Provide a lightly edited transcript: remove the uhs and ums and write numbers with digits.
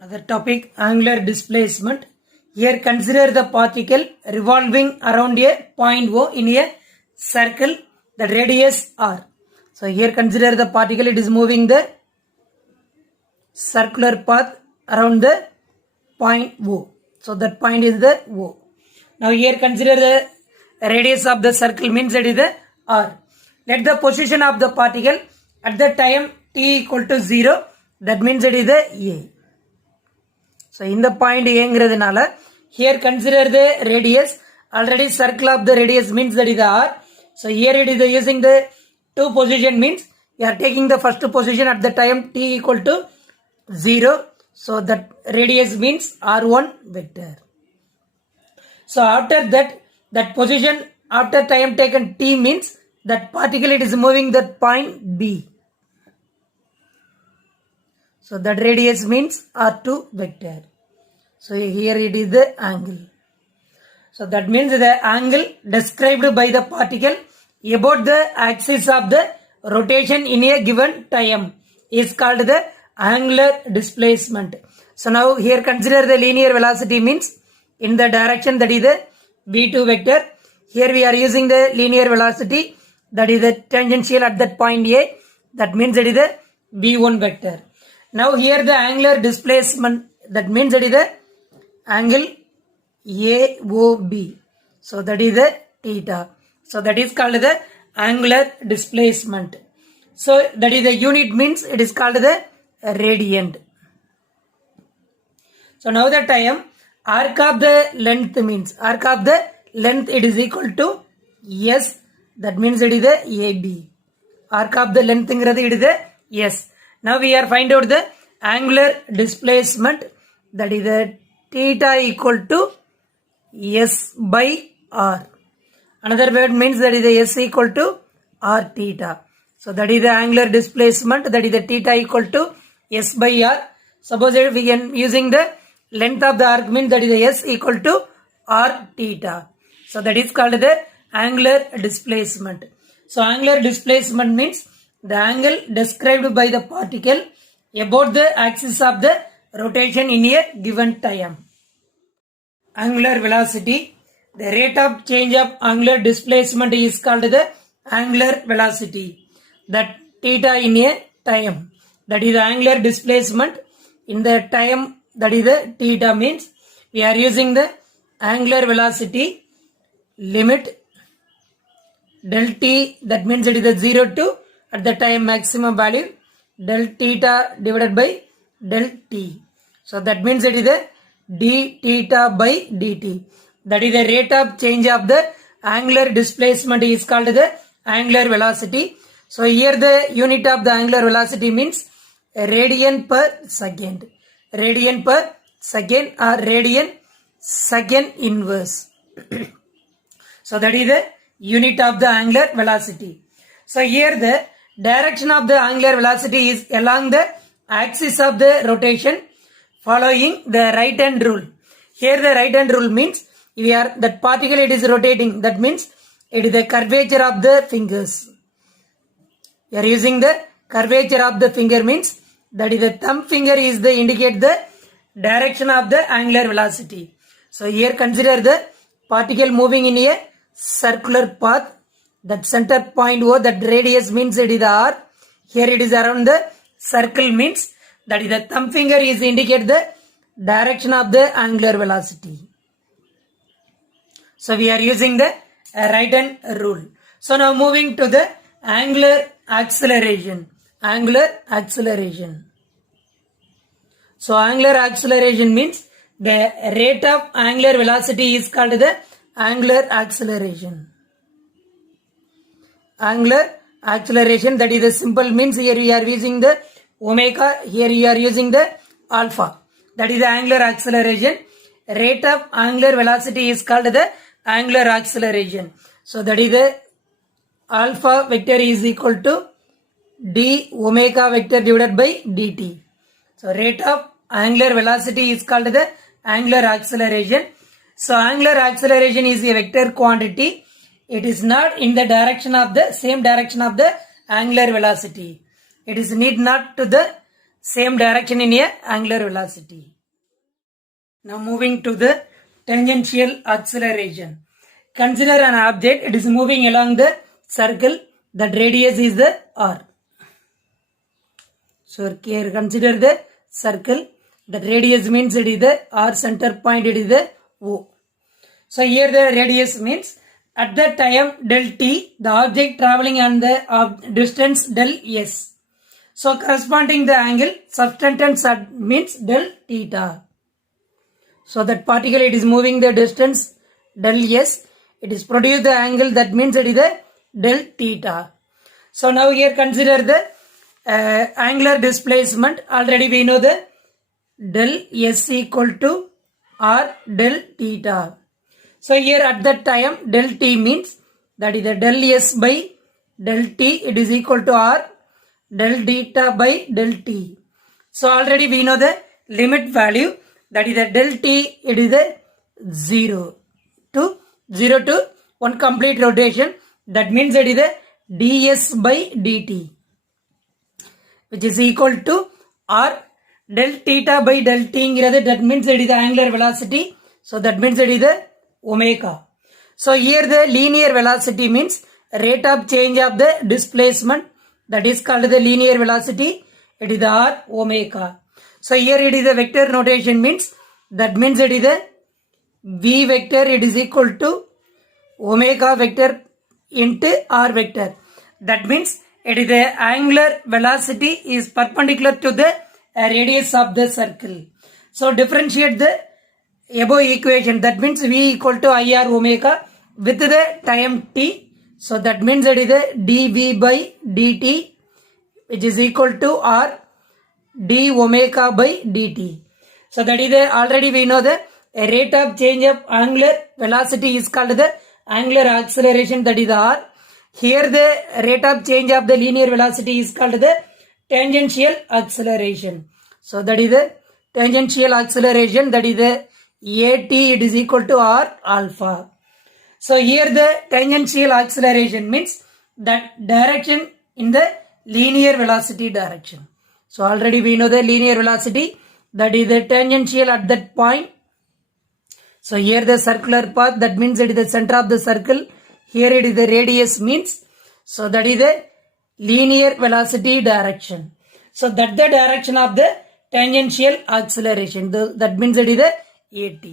Another topic, angular displacement. Here consider the particle revolving around a point O in a circle, the radius R. So here consider the particle, it is moving the circular path around the point O. So that point is the O. Now here consider the radius of the circle, means that is the R. Let the position of the particle at the time t equal to 0, that means that is the A. So in the point A, here consider the radius. Already circle of the radius means that is the R. So here it is using the two position, means you are taking the first position at the time t equal to 0. So that radius means R1 vector. So after that position after time taken t means that particle it is moving that point B. So that radius means R2 vector. So here it is the angle. So that means the angle described by the particle about the axis of the rotation in a given time is called the angular displacement. So now here consider the linear velocity, means in the direction that is the v2 vector. Here we are using the linear velocity, that is the tangential at that point A, that means that is the v1 vector. Now here the angular displacement, that means that is the angle AOB. So that is the theta. So that is called the angular displacement. So that is the unit, means it is called the radian. So now the time arc of the length, means arc of the length it is equal to S, that means it is the AB. Arc of the length it is the S. Now we are find out the angular displacement, that is the theta equal to S by R. Another word means that is the S equal to R theta. So that is the angular displacement, that is the theta equal to S by R. Suppose if we can using the length of the arc, means that is the S equal to R theta. So that is called the angular displacement. So angular displacement means the angle described by the particle about the axis of the rotation in a given time. Angular velocity. The rate of change of angular displacement is called the angular velocity. That theta in a time. That is the angular displacement in the time, that is the theta, means we are using the angular velocity limit del t, that means it is the 0 to at the time maximum value del theta divided by del t. So that means it is the d theta by dt. That is the rate of change of the angular displacement is called the angular velocity. So here the unit of the angular velocity means radian per second. Radian per second or radian second inverse. So that is the unit of the angular velocity. So here the direction of the angular velocity is along the axis of the rotation following the right hand rule. Here the right hand rule means we are that particle it is rotating, that means it is the curvature of the fingers. We are using the curvature of the finger, means that is the thumb finger is the indicate the direction of the angular velocity. So here consider the particle moving in a circular path, that center point O, that radius means it is the R. Here it is around the circle, means that is the thumb finger is indicate the direction of the angular velocity. So we are using the right hand rule. So now moving to the angular acceleration. Angular acceleration. So angular acceleration means the rate of angular velocity is called the angular acceleration. Angular acceleration, that is the simple, means here we are using the omega, here you are using the alpha. That is the angular acceleration. Rate of angular velocity is called the angular acceleration. So that is the alpha vector is equal to d omega vector divided by dt. So rate of angular velocity is called the angular acceleration. So angular acceleration is a vector quantity. It is not in the direction of the same direction of the angular velocity. It is need not to the same direction in a angular velocity. Now moving to the tangential acceleration. Consider an object, it is moving along the circle, that radius is the r. So here consider the circle, that radius means it is the r, center point it is the o. So here the radius means at the time del t, the object traveling on the distance del s. So corresponding the angle subtendence means del theta. So that particle it is moving the distance del s, it is produce the angle, that means it is the del theta. So now here consider the angular displacement. Already we know the del s equal to r del theta. So here at that time del t means that is the del s by del t, it is equal to r del theta by del t. So already we know the limit value, that is the del t, it is a 0 to 1 complete rotation, that means it is a ds by dt, which is equal to r del theta by del t, that means it is the angular velocity, so that means it is the omega. So here the linear velocity means rate of change of the displacement, that is called the linear velocity, it is the r omega. So here it is the vector notation means, that means it is the v vector, it is equal to omega vector into r vector, that means it is the angular velocity is perpendicular to the radius of the circle. So differentiate the above equation, that means v equal to ir omega with the time t. So that means it is the dv by dt, which is equal to r d omega by dt. So that is the, already we know the rate of change of angular velocity is called the angular acceleration, that is the r. Here the rate of change of the linear velocity is called the tangential acceleration. So that is the tangential acceleration, that is the at, it is equal to r alpha. So here the tangential acceleration means that direction in the linear velocity direction. So already we know the linear velocity, that is the tangential at that point. So here the circular path, that means it is the center of the circle. Here it is the radius means, so that is the linear velocity direction. So that the direction of the tangential acceleration, that means it is the at.